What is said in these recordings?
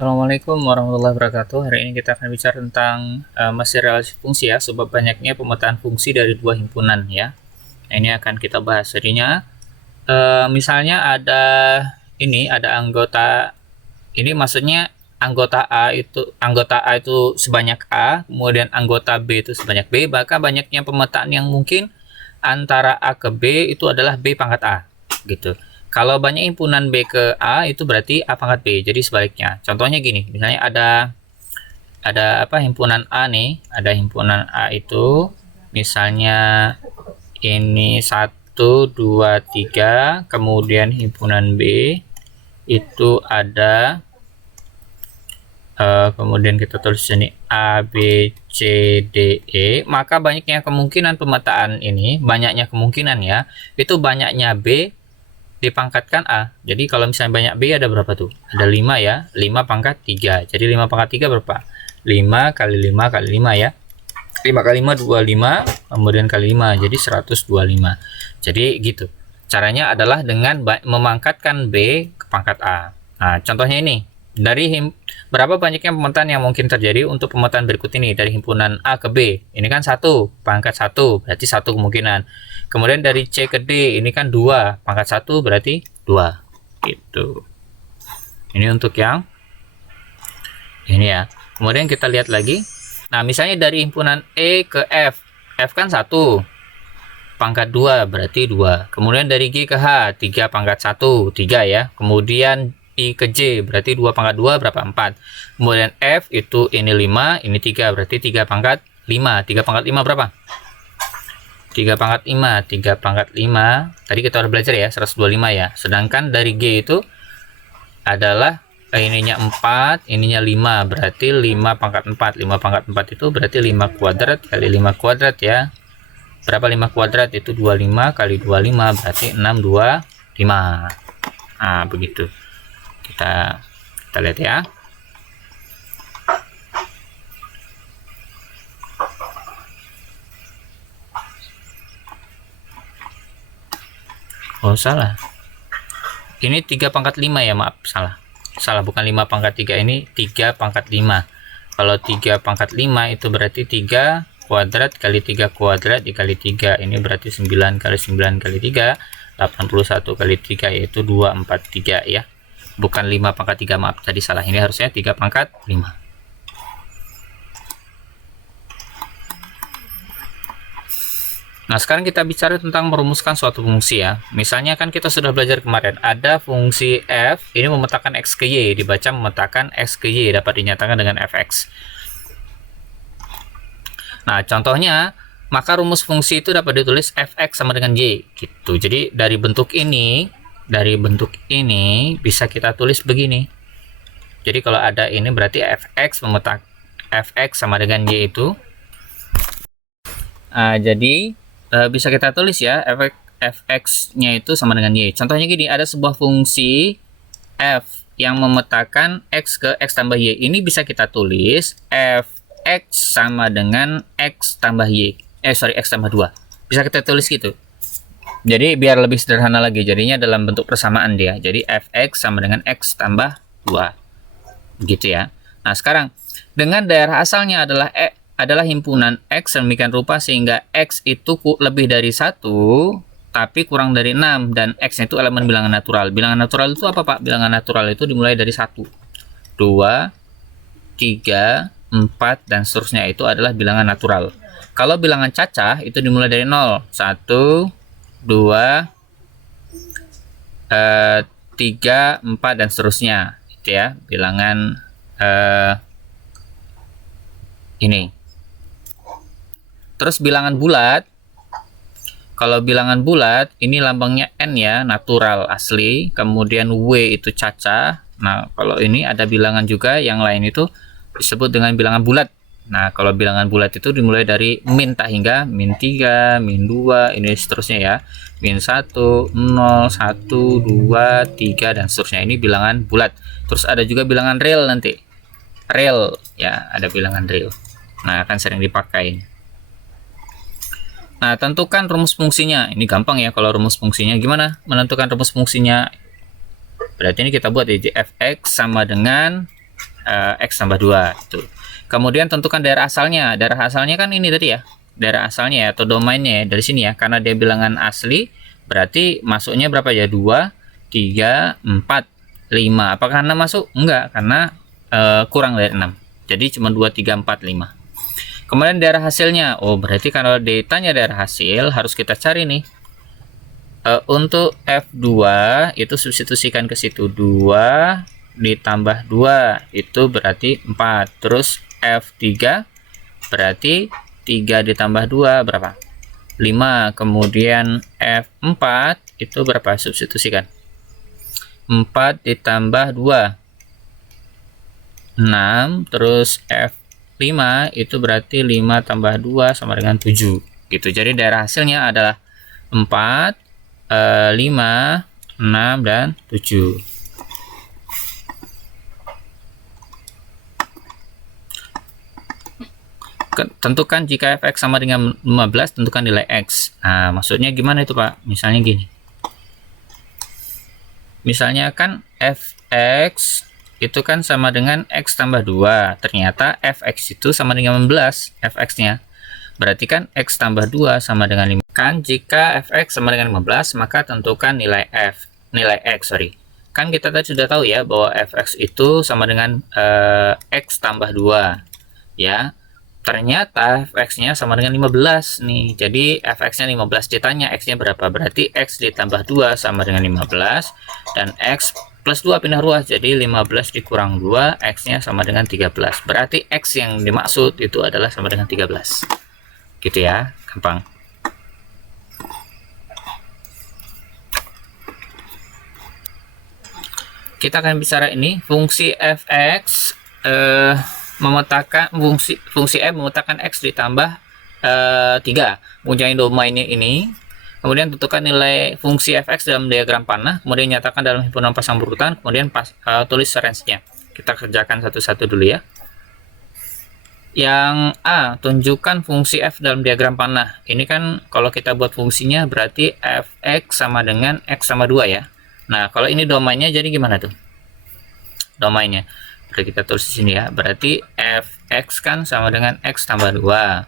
Assalamualaikum warahmatullahi wabarakatuh. Hari ini kita akan bicara tentang masih relasi fungsi ya, sebab banyaknya pemetaan fungsi dari dua himpunan ya. Nah, ini akan kita bahas. Jadinya misalnya ada anggota ini, maksudnya anggota A itu sebanyak A, kemudian anggota B itu sebanyak B, maka banyaknya pemetaan yang mungkin antara A ke B itu adalah B pangkat A gitu. Kalau banyak himpunan B ke A itu berarti A pangkat B. Jadi sebaliknya. Contohnya gini, misalnya ada himpunan A nih, ada himpunan A itu misalnya ini 1 2 3, kemudian himpunan B itu ada kemudian kita tulis sini A B C D E, maka banyaknya kemungkinan pemetaan ini, banyaknya kemungkinan ya, itu banyaknya B dipangkatkan A. Jadi kalau misalnya banyak B ada berapa tuh? Ada 5 ya. 5 pangkat 3. Jadi 5 pangkat 3 berapa? 5 kali 5 kali 5 ya. 5 kali 5 25, kemudian kali 5 jadi 125. Jadi gitu. Caranya adalah dengan memangkatkan B ke pangkat A. Nah, contohnya ini. Berapa banyaknya pemetaan yang mungkin terjadi untuk pemetaan berikut ini dari himpunan A ke B. Ini kan 1 pangkat 1, berarti 1 kemungkinan. Kemudian dari C ke D ini kan 2 pangkat 1 berarti 2 gitu. Ini untuk yang ini ya. Kemudian kita lihat lagi. Nah, misalnya dari himpunan E ke F. F kan 1 pangkat 2 berarti 2. Kemudian dari G ke H 3 pangkat 1 3 ya. Kemudian I ke J berarti 2 pangkat 2 berapa? 4. Kemudian F itu ini 5, ini 3 berarti 3 pangkat 5. 3 pangkat 5 berapa? 3 pangkat 5, 3 pangkat 5. Tadi kita udah belajar ya, 125 ya. Sedangkan dari G itu adalah ininya 4, ininya 5, berarti 5 pangkat 4. 5 pangkat 4 itu berarti 5 kuadrat kali 5 kuadrat ya. Berapa 5 kuadrat? Itu 25 kali 25 berarti 625. Nah, begitu. Kita lihat ya. Oh, salah. Ini 3 pangkat 5 ya, maaf, salah. Salah, bukan 5 pangkat 3, ini 3 pangkat 5. Kalau 3 pangkat 5 itu berarti 3 kuadrat kali 3 kuadrat dikali 3. Ini berarti 9 kali 9 kali 3, 81 kali 3 yaitu 243 ya. Bukan 5 pangkat 3, maaf, tadi salah. Ini harusnya 3 pangkat 5. Nah, sekarang kita bicara tentang merumuskan suatu fungsi ya. Misalnya kan kita sudah belajar kemarin, ada fungsi f, ini memetakan x ke y, dibaca memetakan x ke y, dapat dinyatakan dengan fx. Nah, contohnya, maka rumus fungsi itu dapat ditulis fx sama dengan y, gitu. Jadi, dari bentuk ini bisa kita tulis begini. Jadi, kalau ada ini berarti fx sama dengan y itu. Jadi, bisa kita tulis ya, fx-nya itu sama dengan y. Contohnya gini, ada sebuah fungsi f yang memetakan x ke x tambah y. Ini bisa kita tulis fx sama dengan x tambah y. X tambah 2. Bisa kita tulis gitu. Jadi biar lebih sederhana lagi, jadinya dalam bentuk persamaan dia. Jadi fx sama dengan x tambah 2. Gitu ya. Nah, sekarang dengan daerah asalnya adalah himpunan X demikian rupa sehingga X itu lebih dari 1 tapi kurang dari 6 dan X itu elemen bilangan natural. Bilangan natural itu apa, Pak? Bilangan natural itu dimulai dari 1, 2, 3, 4 dan seterusnya, itu adalah bilangan natural. Kalau bilangan cacah itu dimulai dari 0, 1, 2, 3, 4 dan seterusnya. Itu ya, bilangan ini. Terus bilangan bulat, kalau bilangan bulat ini lambangnya N ya, natural asli, kemudian W itu cacah. Nah, kalau ini ada bilangan juga yang lain itu disebut dengan bilangan bulat. Nah, kalau bilangan bulat itu dimulai dari min tak hingga, min 3, min 2, ini seterusnya ya. Min 1, 0, 1, 2, 3 dan seterusnya. Ini bilangan bulat. Terus ada juga bilangan real nanti. Real ya, ada bilangan real. Nah, akan sering dipakai. Nah, tentukan rumus fungsinya. Ini gampang ya kalau rumus fungsinya. Gimana menentukan rumus fungsinya? Berarti ini kita buat ya, fx sama dengan X tambah 2 itu. Kemudian tentukan daerah asalnya. Daerah asalnya kan ini tadi ya. Daerah asalnya ya, atau domainnya ya, dari sini ya. Karena dia bilangan asli, berarti masuknya berapa ya? 2, 3, 4, 5. Apakah 6 masuk? Enggak, karena kurang dari 6. Jadi cuma 2, 3, 4, 5. Kemudian daerah hasilnya. Oh, berarti kalau ditanya daerah hasil, harus kita cari nih. Untuk F2 itu substitusikan ke situ, 2 ditambah 2 itu berarti 4. Terus F3 berarti 3 ditambah 2 berapa? 5. Kemudian F4 itu berapa? Substitusikan. 4 ditambah 2 6. Terus F5 itu berarti 5 tambah 2 sama dengan 7 gitu. Jadi daerah hasilnya adalah 4, 5, 6, dan 7. Tentukan jika fx sama dengan 15, tentukan nilai x. Nah, maksudnya gimana itu, Pak? Misalnya gini. Misalnya kan fx itu kan sama dengan x tambah 2. Ternyata fx itu sama dengan 15, fx-nya. Berarti kan x tambah 2 sama dengan 5. Kan jika fx sama dengan 15, maka tentukan nilai x. Kan kita tadi sudah tahu ya bahwa fx itu sama dengan x tambah 2. Ya. Ternyata fx-nya sama dengan 15 nih. Jadi fx-nya 15, ditanya x-nya berapa? Berarti x ditambah 2 sama dengan 15, dan x plus 2 pindah ruas. Jadi 15 dikurang 2, x-nya sama dengan 13. Berarti x yang dimaksud itu adalah sama dengan 13. Gitu ya, gampang. Kita akan bicara ini, fungsi fx memetakan fungsi f memetakan x ditambah 3. Punya domainnya ini. Kemudian tentukan nilai fungsi fx dalam diagram panah, kemudian nyatakan dalam himpunan pasang berurutan, kemudian tulis range-nya. Kita kerjakan satu-satu dulu ya. Yang A, tunjukkan fungsi f dalam diagram panah. Ini kan kalau kita buat fungsinya berarti fx sama dengan x sama 2 ya. Nah, kalau ini domainnya jadi gimana tuh? Domainnya. Berarti kita tulis di sini ya. Berarti fx kan sama dengan x tambah 2.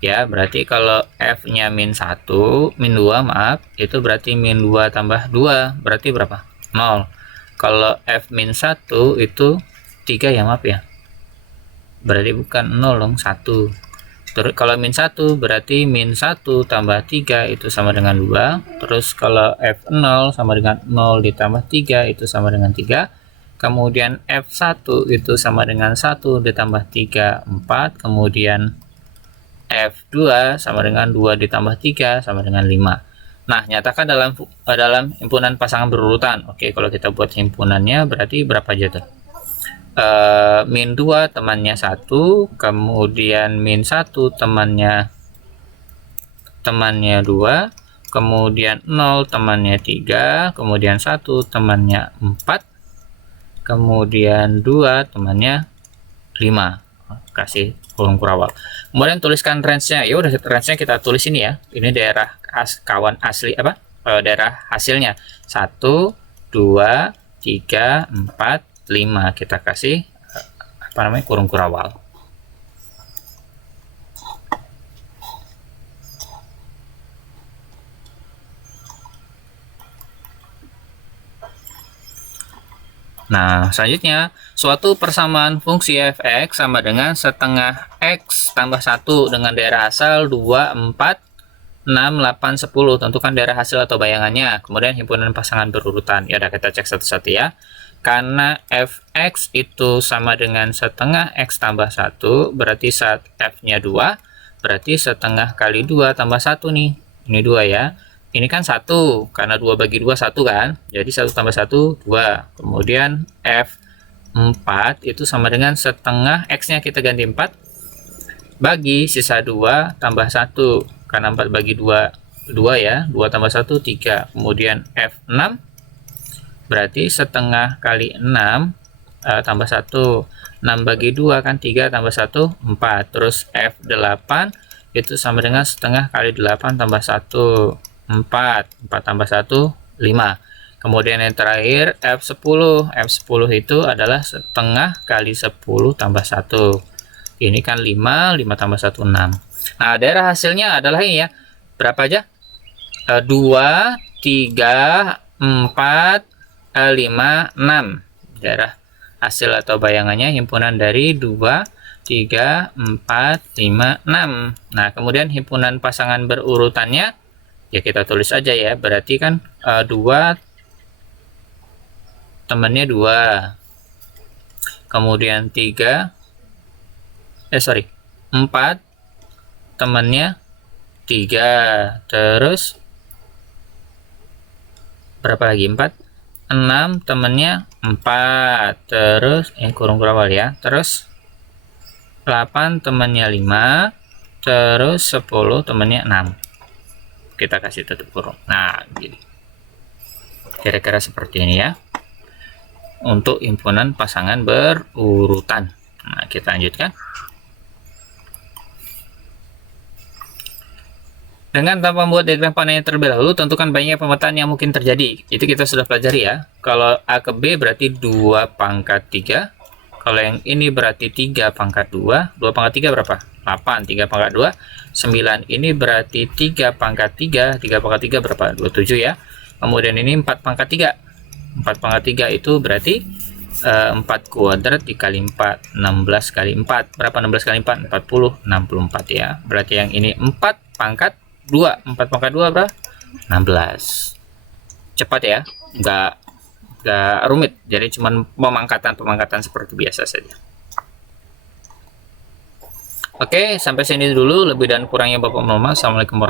Ya, berarti kalau f-nya min 1, min 2 maaf, itu berarti min 2 tambah 2. Berarti berapa? 0. Kalau f min 1 itu 3 ya, maaf ya. Berarti bukan 0 dong, 1. Terus kalau min 1 berarti min 1 tambah 3 itu sama dengan 2. Terus kalau f0 sama dengan 0 ditambah 3 itu sama dengan 3. Kemudian f1 itu sama dengan 1 ditambah 3, 4. Kemudian f2 sama dengan 2 ditambah 3 sama dengan 5. Nah, nyatakan dalam himpunan pasangan berurutan. Oke, kalau kita buat himpunannya berarti berapa aja tuh? Min 2 temannya 1, kemudian min 1 temannya 2, kemudian 0 temannya 3, kemudian 1 temannya 4, kemudian 2 temannya 5. Kasih kolom kurawal. Kemudian tuliskan range-nya. Ya udah, range-nya kita tulis ini ya. Ini daerah kawan asli daerah hasilnya. 1, 2, 3, 4, 5. Kita kasih kurung kurawal. Nah, selanjutnya, suatu persamaan fungsi fx sama dengan setengah x tambah 1 dengan daerah asal 2, 4, 6, 8, 10. Tentukan daerah hasil atau bayangannya. Kemudian himpunan pasangan berurutan. Ya udah, kita cek satu-satu ya. Karena fx itu sama dengan setengah x tambah 1, berarti saat f-nya 2, berarti setengah kali 2 tambah 1 nih. Ini 2 ya. Ini kan 1, karena 2 bagi 2 1 kan. Jadi 1 tambah 1, 2. Kemudian F4 itu sama dengan setengah X-nya kita ganti 4. Bagi sisa 2 tambah 1. Karena 4 bagi 2, 2 ya. 2 tambah 1, 3. Kemudian F6 berarti setengah kali 6 tambah 1. 6 bagi 2 kan 3 tambah 1, 4. Terus F8 itu sama dengan setengah kali 8 tambah 1. 4 tambah 1, 5. Kemudian yang terakhir F10. F10 itu adalah setengah kali 10 tambah 1. Ini kan 5, 5 tambah 1, 6. Nah, daerah hasilnya adalah ini ya. Berapa aja? 2, 3, 4, 5, 6. Daerah hasil atau bayangannya himpunan dari 2, 3, 4, 5, 6. Nah, kemudian himpunan pasangan berurutannya, ya kita tulis aja ya. Berarti kan 2 temannya 2. Kemudian 4 temannya 3. Terus berapa lagi? 4. 6 temannya 4. Terus kurung berawal ya. Terus 8 temannya 5. Terus 10 temannya 6. Kita kasih tutup kurung. Nah, gini. Kira-kira seperti ini ya. Untuk himpunan pasangan berurutan. Nah, kita lanjutkan. Dengan tanpa membuat diagram panennya terlebih dahulu, tentukan banyaknya pemetaan yang mungkin terjadi. Itu kita sudah pelajari ya. Kalau A ke B berarti 2 pangkat 3. Kalau yang ini berarti 3 pangkat 2. 2 pangkat 3 berapa? 8. 3 pangkat 2. 9. Ini berarti 3 pangkat 3. 3 pangkat 3 berapa? 27 ya. Kemudian ini 4 pangkat 3. 4 pangkat 3 itu berarti 4 kuadrat dikali 4. 16 kali 4. Berapa 16 kali 4? 40. 64 ya. Berarti yang ini 4 pangkat 2. 4 pangkat 2 berapa? 16. Cepat ya. Nggak rumit. Jadi cuman pemangkatan seperti biasa saja. Oke, sampai sini dulu. Lebih dan kurangnya Bapak mohon maaf. Assalamualaikum warahmatullahi wabarakatuh.